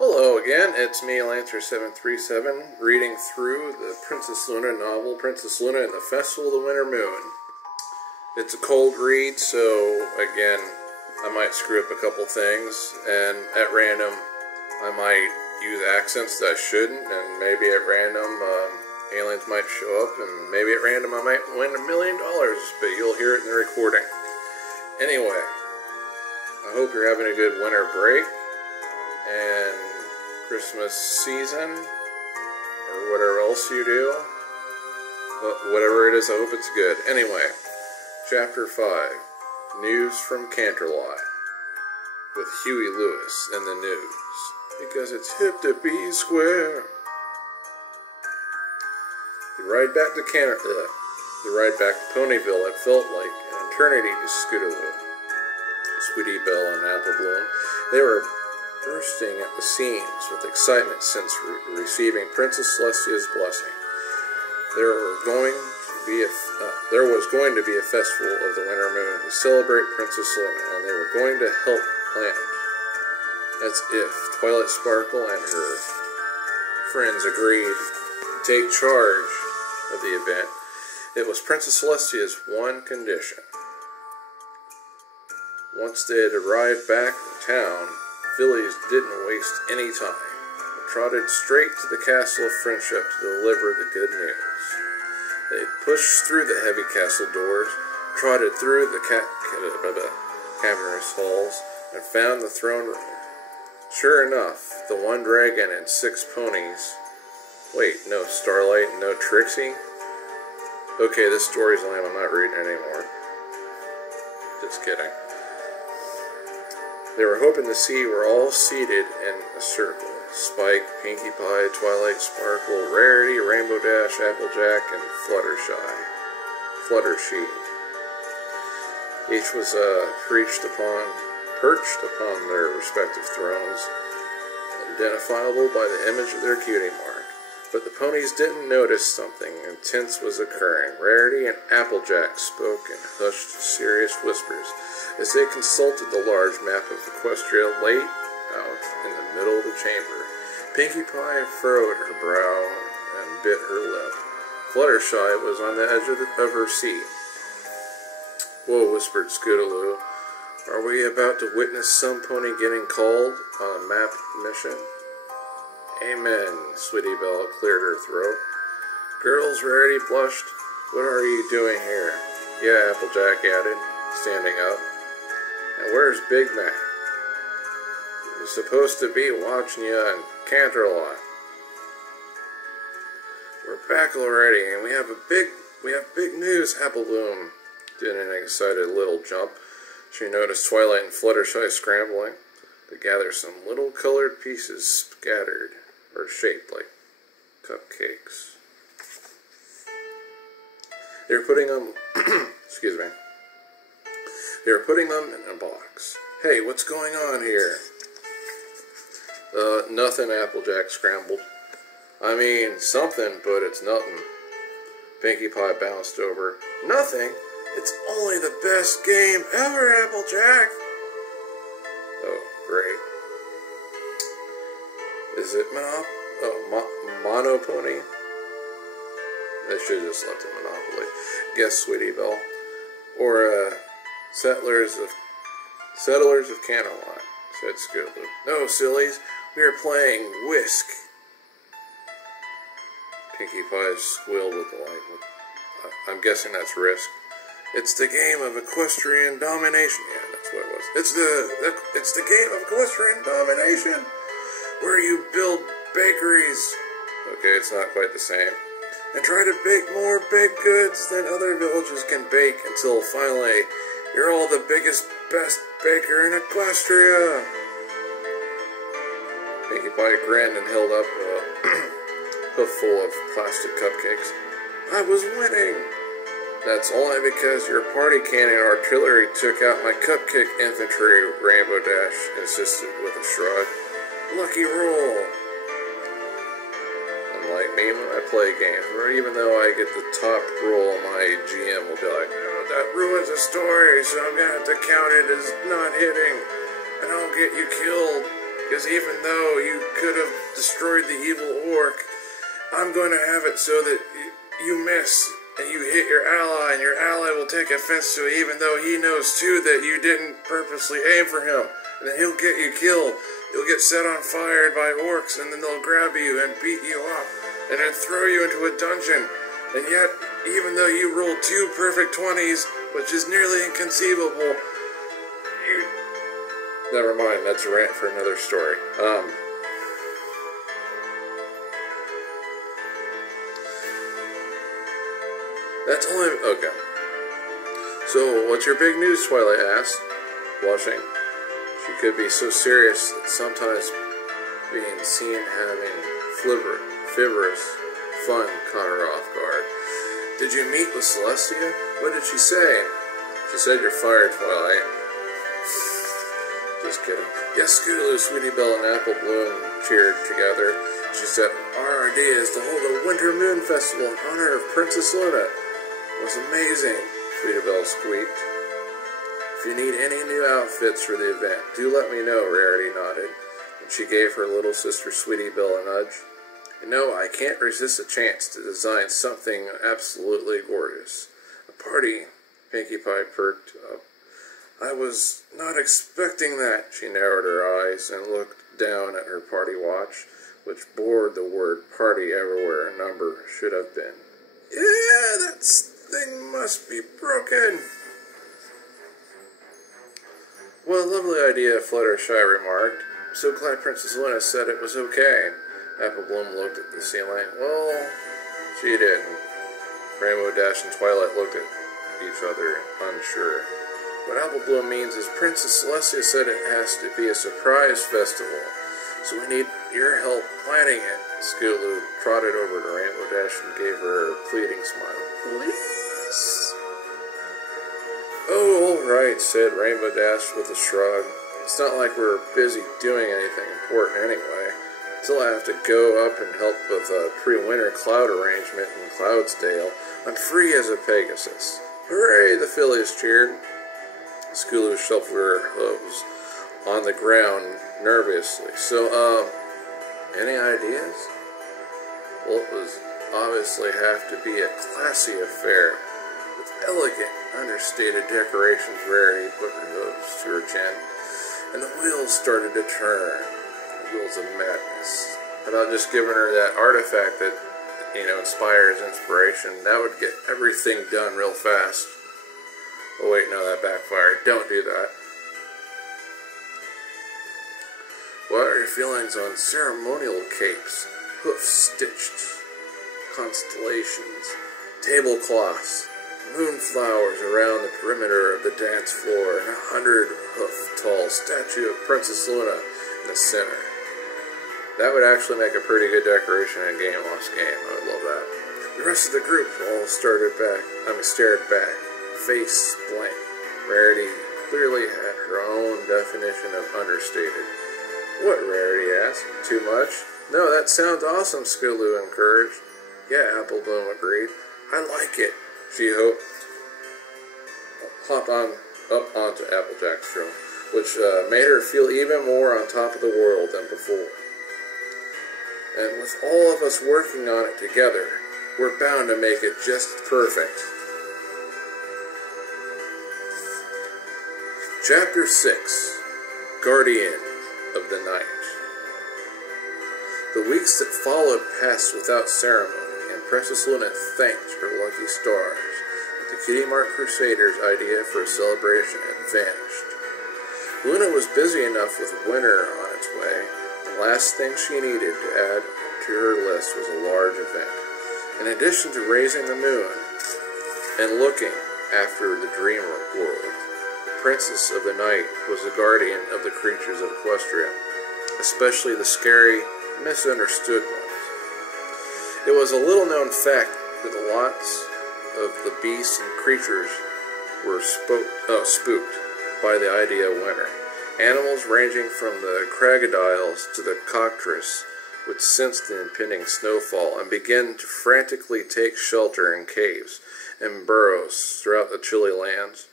Hello again, it's me, Lancer737, reading through the Princess Luna novel, Princess Luna and the Festival of the Winter Moon. It's a cold read, so again, I might screw up a couple things, and at random, I might use accents that I shouldn't, and maybe at random, aliens might show up, and maybe at random I might win $1 million, but you'll hear it in the recording. Anyway, I hope you're having a good winter break, and Christmas season, or whatever else you do. But whatever it is, I hope it's good. Anyway, Chapter 5, News from Canterlot, with Huey Lewis in the news, because it's hip to be square. The ride back to Ponyville, it felt like an eternity to Scootaloo. Sweetie Belle and Apple Bloom, they were bursting at the seams with excitement since receiving Princess Celestia's blessing. There was going to be a festival of the Winter Moon to celebrate Princess Luna, and they were going to help plan it. As if Twilight Sparkle and her friends agreed to take charge of the event, it was Princess Celestia's one condition. Once they had arrived back in town, Phillies didn't waste any time, but trotted straight to the Castle of Friendship to deliver the good news. They pushed through the heavy castle doors, trotted through the cavernous halls, and found the throne room. Sure enough, the one dragon and 6 ponies. Wait, no Starlight, no Trixie? Okay, this story's lame, I'm not reading anymore. Just kidding. They were hoping to see were all seated in a circle. Spike, Pinkie Pie, Twilight Sparkle, Rarity, Rainbow Dash, Applejack, and Fluttershy. Each was perched upon their respective thrones, identifiable by the image of their cutie mark. But the ponies didn't notice something intense was occurring. Rarity and Applejack spoke in hushed, serious whispers as they consulted the large map of Equestria laid out in the middle of the chamber. Pinkie Pie furrowed her brow and bit her lip. Fluttershy was on the edge of her seat. "Whoa," whispered Scootaloo. "Are we about to witness some pony getting called on a map mission?" "Amen," Sweetie Belle cleared her throat. "Girls," Rarity blushed. "What are you doing here?" "Yeah," Applejack added, standing up. "And where's Big Mac?" "He's supposed to be watching you in Canterlot." "We're back already, and we have big news." Apple Bloom did an excited little jump. She noticed Twilight and Fluttershy scrambling to gather some little colored pieces scattered or shaped like cupcakes. They were putting them excuse me. They were putting them in a box. "Hey, what's going on here?" Nothing," Applejack scrambled. "I mean, something, but it's nothing." Pinkie Pie bounced over. "Nothing? It's only the best game ever, Applejack!" "Oh, great. Is it Monopoly?" They should have just left it Monopoly. "Guess, Sweetie Belle. Or, Settlers of Canterlot," said Scootaloo. "No, sillies. We are playing Whisk." Pinkie Pie squealed with delight. I'm guessing that's Risk. "It's the game of equestrian domination." Yeah, that's what it was. It's the game of equestrian domination, where you build bakeries. Okay, it's not quite the same. "And try to bake more baked goods than other villages can bake until finally you're all the biggest, best baker in Equestria." Pinkie Pie grinned and held up a hoofful of plastic cupcakes. "I was winning." "That's only because your party cannon artillery took out my cupcake infantry," Rainbow Dash insisted with a shrug. "Lucky roll." Unlike me when I play games, where even though I get the top roll, my GM will be like, "Oh, that ruins the story, so I'm gonna have to count it as not hitting, and I'll get you killed." because even though you could have destroyed the evil orc, I'm going to have it so that you miss and you hit your ally, and your ally will take offense to it, even though he knows too that you didn't purposely aim for him. And then he'll get you killed. You'll get set on fire by orcs, and then they'll grab you and beat you up, and then throw you into a dungeon. And yet, even though you rolled 2 perfect 20s, which is nearly inconceivable, you... Never mind, that's a rant for another story. That's only... Okay. So, what's your big news, Twilight asked, blushing. She could be so serious that sometimes being seen having frivolous fun caught her off guard. Did you meet with Celestia? What did she say? She said you're fired, Twilight. Just kidding. Yes, Scootaloo, Sweetie Belle, and Apple Bloom cheered together. She said, our idea is to hold a Winter Moon Festival in honor of Princess Luna. It was amazing, Sweetie Belle squeaked. If you need any new outfits for the event, do let me know, Rarity nodded, and she gave her little sister Sweetie Belle a nudge. You know, I can't resist a chance to design something absolutely gorgeous. A party, Pinkie Pie perked up. I was not expecting that. She narrowed her eyes and looked down at her party watch, which bore the word party everywhere a number should have been. Yeah, that thing must be broken. What a lovely idea, Fluttershy remarked. I'm so glad Princess Luna said it was okay. Apple Bloom looked at the ceiling. Well, she didn't. Rainbow Dash and Twilight looked at each other, unsure. What Apple Bloom means is Princess Celestia said it has to be a surprise festival, so we need your help planning it. Scootaloo trotted over to Rainbow Dash and gave her a pleading smile. Please? Oh, all right, said Rainbow Dash with a shrug. It's not like we're busy doing anything important anyway. Until I have to go up and help with a pre-winter cloud arrangement in Cloudsdale, I'm free as a Pegasus. Hooray, the fillies cheered. Scootaloo shuffled her hooves on the ground nervously. So, any ideas? Well, it was obviously have to be a classy affair with elegant, understated decorations. Rarity put her hooves to her chin, and the wheels started to turn. The wheels of madness. How about just giving her that artifact that, inspires inspiration? That would get everything done real fast. Oh wait, no, that backfired. Don't do that. What are your feelings on ceremonial capes, hoof-stitched constellations, tablecloths, moonflowers around the perimeter of the dance floor, and a 100-hoof-tall statue of Princess Luna in the center? That would actually make a pretty good decoration in a Game Lost game. I would love that. The rest of the group all stared back, face blank. Rarity clearly had her own definition of understated. What, Rarity asked? Too much? No, that sounds awesome, Scootaloo encouraged. Yeah, Apple Bloom agreed. I like it. She hopped up onto Applejack's throne, which made her feel even more on top of the world than before. And with all of us working on it together, we're bound to make it just perfect. Chapter 6, Guardian of the Night. The weeks that followed passed without ceremony, and Princess Luna thanked her lucky stars that the Cutie Mark Crusaders' idea for a celebration had vanished. Luna was busy enough with winter on its way. The last thing she needed to add to her list was a large event. In addition to raising the moon and looking after the dream world, the Princess of the Night was the guardian of the creatures of Equestria, especially the scary, misunderstood ones. It was a little-known fact that lots of the beasts and creatures were spooked by the idea of winter. Animals ranging from the crocodiles to the cockatrices would sense the impending snowfall and begin to frantically take shelter in caves and burrows throughout the chilly lands.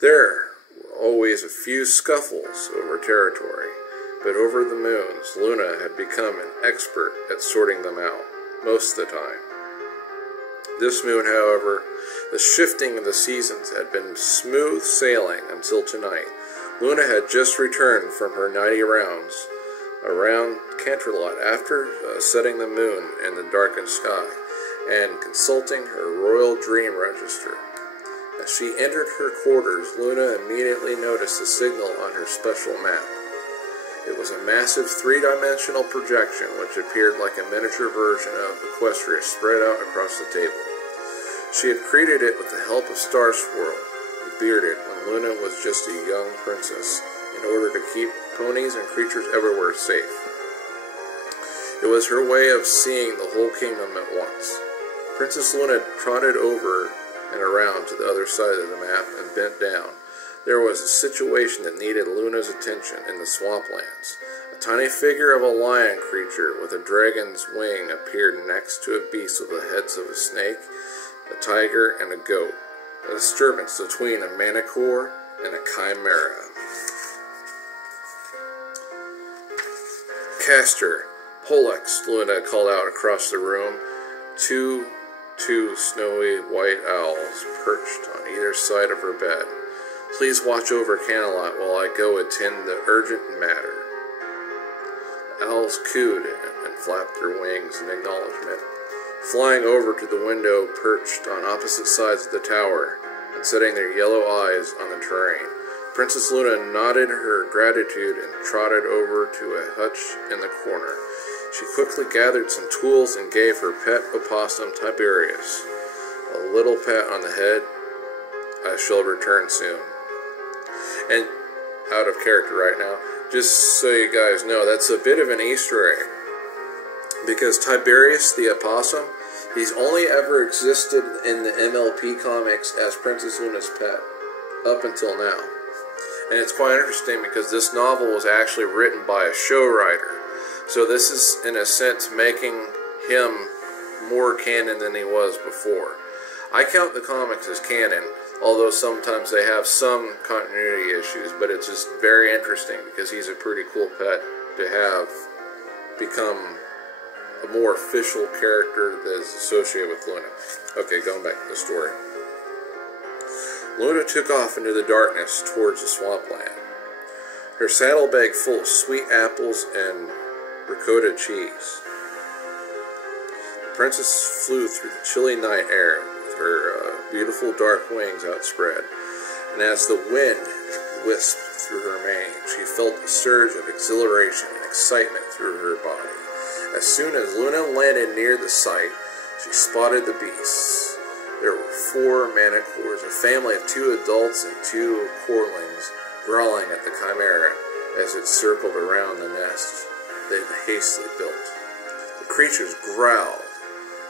There were always a few scuffles over territory, but over the moons, Luna had become an expert at sorting them out, most of the time. This moon, however, the shifting of the seasons had been smooth sailing until tonight. Luna had just returned from her 90 rounds around Canterlot after setting the moon in the darkened sky and consulting her royal dream register. As she entered her quarters, Luna immediately noticed a signal on her special map. It was a massive three-dimensional projection which appeared like a miniature version of Equestria spread out across the table. She had created it with the help of Starswirl, the Bearded, when Luna was just a young princess, in order to keep ponies and creatures everywhere safe. It was her way of seeing the whole kingdom at once. Princess Luna trotted over and around to the other side of the map and bent down. There was a situation that needed Luna's attention in the swamplands. A tiny figure of a lion creature with a dragon's wing appeared next to a beast with the heads of a snake, a tiger, and a goat. A disturbance between a manicore and a chimera. Castor, Polex, Luna called out across the room. Two snowy white owls perched on either side of her bed. Please watch over Canterlot while I go attend the urgent matter. The owls cooed and flapped their wings in acknowledgement, flying over to the window perched on opposite sides of the tower and setting their yellow eyes on the terrain. Princess Luna nodded her gratitude and trotted over to a hutch in the corner. She quickly gathered some tools and gave her pet opossum Tiberius a little pat on the head. I shall return soon. And out of character right now, just so you guys know, that's a bit of an Easter egg. Because Tiberius the opossum, he's only ever existed in the MLP comics as Princess Luna's pet, up until now. And it's quite interesting because this novel was actually written by a show writer. So this is, in a sense, making him more canon than he was before. I count the comics as canon, although sometimes they have some continuity issues, but it's just very interesting because he's a pretty cool pet to have become a more official character that is associated with Luna. Okay, going back to the story. Luna took off into the darkness towards the swampland, her saddlebag full of sweet apples and ricotta cheese. The princess flew through the chilly night air with her beautiful dark wings outspread, and as the wind wisped through her mane, she felt a surge of exhilaration and excitement through her body. As soon as Luna landed near the site, she spotted the beasts. There were 4 manticores, a family of 2 adults and 2 corlings, growling at the chimera as it circled around the nest they had hastily built. The creatures growled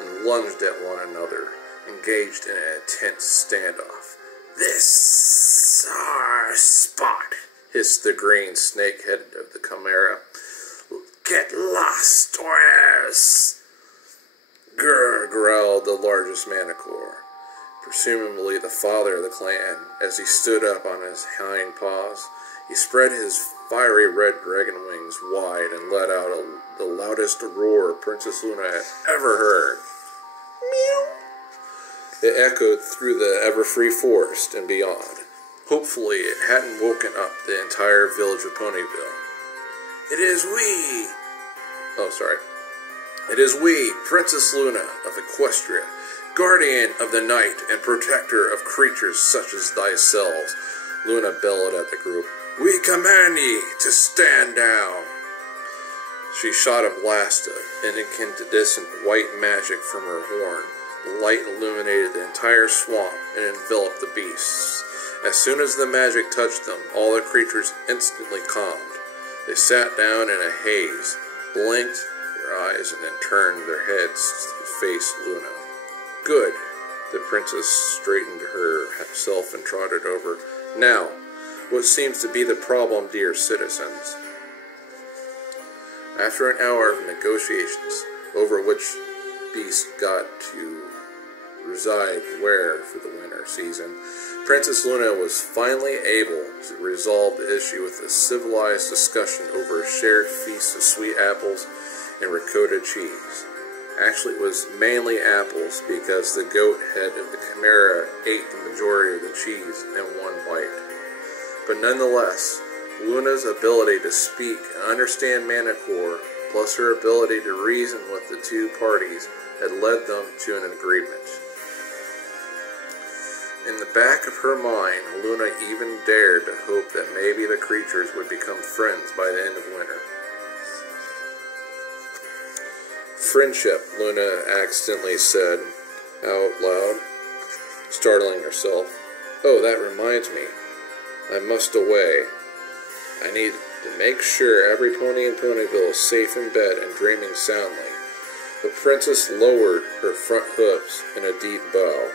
and lunged at one another, engaged in an intense standoff. "This our spot," hissed the green snake-head of the chimera. "Get lost, or else." "Grr," growled the largest manicore, presumably the father of the clan. As he stood up on his hind paws, he spread his fiery red dragon wings wide and let out the loudest roar Princess Luna had ever heard. Meow! It echoed through the Everfree forest and beyond. Hopefully it hadn't woken up the entire village of Ponyville. It is we, Princess Luna of Equestria, guardian of the night and protector of creatures such as thyself," Luna bellowed at the group. "We command ye to stand down." She shot a blast of incandescent white magic from her horn. The light illuminated the entire swamp and enveloped the beasts. As soon as the magic touched them, all the creatures instantly calmed. They sat down in a haze, blinked their eyes, and then turned their heads to face Luna. "Good." The princess straightened herself and trotted over. "Now, what seems to be the problem, dear citizens?" After an hour of negotiations, over which beast got to reside where for the winter season, Princess Luna was finally able to resolve the issue with a civilized discussion over a shared feast of sweet apples and ricotta cheese. Actually, it was mainly apples because the goat head of the Chimera ate the majority of the cheese in one bite. But nonetheless, Luna's ability to speak and understand Manticore, plus her ability to reason with the two parties, had led them to an agreement. In the back of her mind, Luna even dared to hope that maybe the creatures would become friends by the end of winter. "Friendship," Luna accidentally said out loud, startling herself. "Oh, that reminds me. I must away. I need to make sure every pony in Ponyville is safe in bed and dreaming soundly." The princess lowered her front hooves in a deep bow,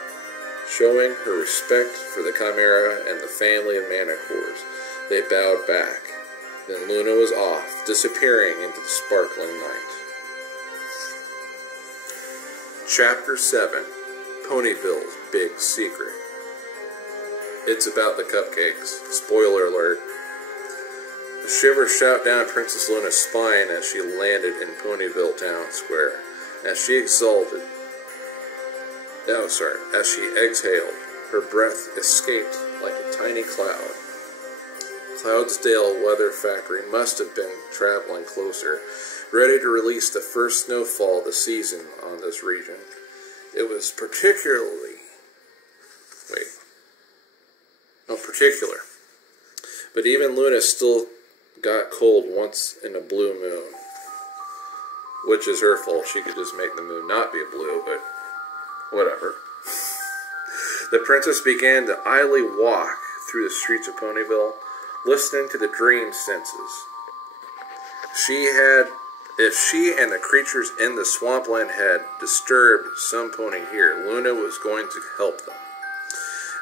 showing her respect for the Chimera and the family of Manticores. They bowed back. Then Luna was off, disappearing into the sparkling night. Chapter 7. Ponyville's Big Secret. It's about the cupcakes. Spoiler alert. A shiver shot down Princess Luna's spine as she landed in Ponyville Town Square. As she exhaled, her breath escaped like a tiny cloud. Cloudsdale Weather Factory must have been traveling closer, ready to release the first snowfall of the season on this region. It was particular. But even Luna still got cold once in a blue moon. Which is her fault. She could just make the moon not be blue, but whatever. The princess began to idly walk through the streets of Ponyville, listening to the dream senses. If she and the creatures in the swampland had disturbed some pony here, Luna was going to help them.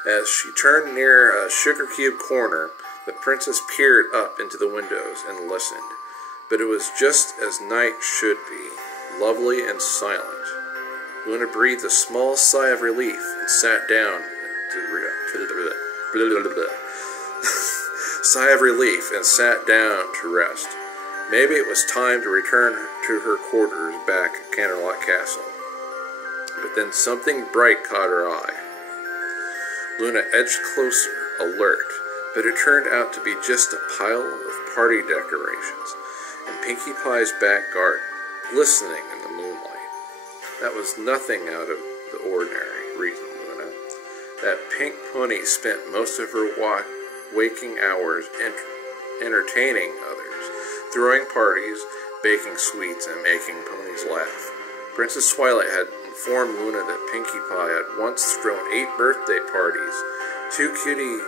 As she turned near a Sugar Cube corner, the princess peered up into the windows and listened. But it was just as night should be, lovely and silent. Luna breathed a small sigh of relief and sat down to rest. Maybe it was time to return to her quarters back at Canterlot Castle. But then something bright caught her eye. Luna edged closer, alert, but it turned out to be just a pile of party decorations in Pinkie Pie's back garden, glistening in the moonlight. That was nothing out of the ordinary, reasoned Luna. That pink pony spent most of her waking hours entertaining others, throwing parties, baking sweets, and making ponies laugh. Princess Twilight had informed Luna that Pinkie Pie had once thrown 8 birthday parties, 2 cutie...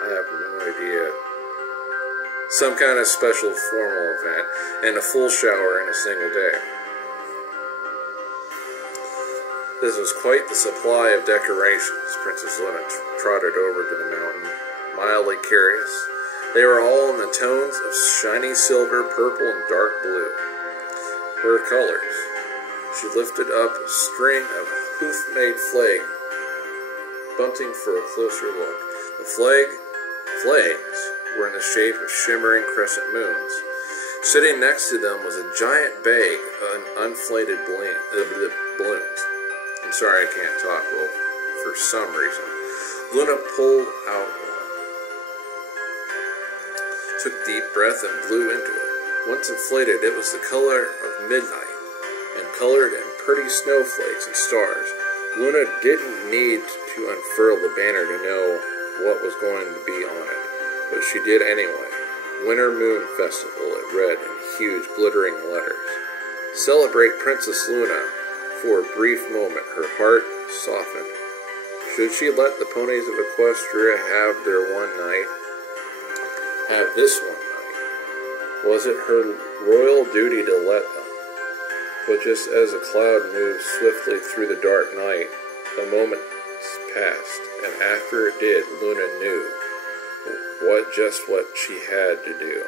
I have no idea... some kind of special formal event, and a full shower in a single day. This was quite the supply of decorations. Princess Luna trotted over to the mountain, mildly curious. They were all in the tones of shiny silver, purple, and dark blue. Her colors. She lifted up a string of hoof-made flags, bunting for a closer look. The flags were in the shape of shimmering crescent moons. Sitting next to them was a giant bag of inflated balloons. I'm sorry I can't talk well for some reason. Luna pulled out one, took a deep breath and blew into it. Once inflated, it was the color of midnight and colored in pretty snowflakes and stars. Luna didn't need to unfurl the banner to know what was going to be on it, but she did anyway. Winter Moon Festival, it read in huge glittering letters. Celebrate Princess Luna. For a brief moment, her heart softened. Should she let the ponies of Equestria have their one night? Have this one night? Was it her royal duty to let them? But just as a cloud moved swiftly through the dark night, a moment passed, and after it did, Luna knew what she had to do.